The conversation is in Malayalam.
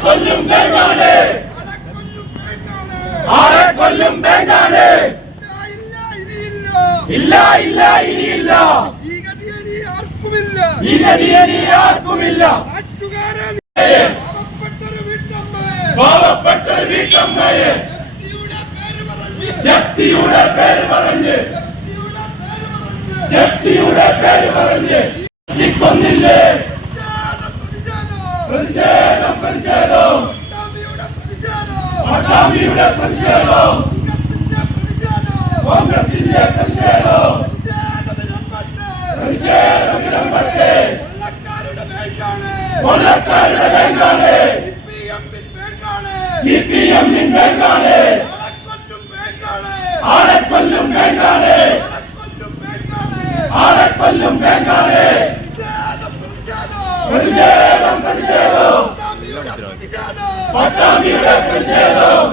കൊല്ലും ബംഗാളെ ആരെ കൊല്ലും ബംഗാളെ ഇല്ല ഇല്ല ഇനിയില്ല ഈ ഗതിയനി ആർക്കുമില്ല പാവപ്പെട്ടൊരു വീട്ടമ്മയെ ജപ്തിയുടെ പേര് പറഞ്ഞ് കൊന്നില്ലേ പ്രതിഷേധം പട്ടാമ്പിയുടെ പ്രതിഷേധം കോൺഗ്രസിന്റെ പ്രതിഷേധം പ്രതിഷേധമിടപെട്ട് കൊള്ളക്കാരുടെ ബംഗാളെ സിപിഎമ്മിൻ ബംഗാളെ ആരെ കൊല്ലും ബംഗാളെ പ്രതിഷേധം പട്ടാമ്പിയുടെ പ്രതിഷേധം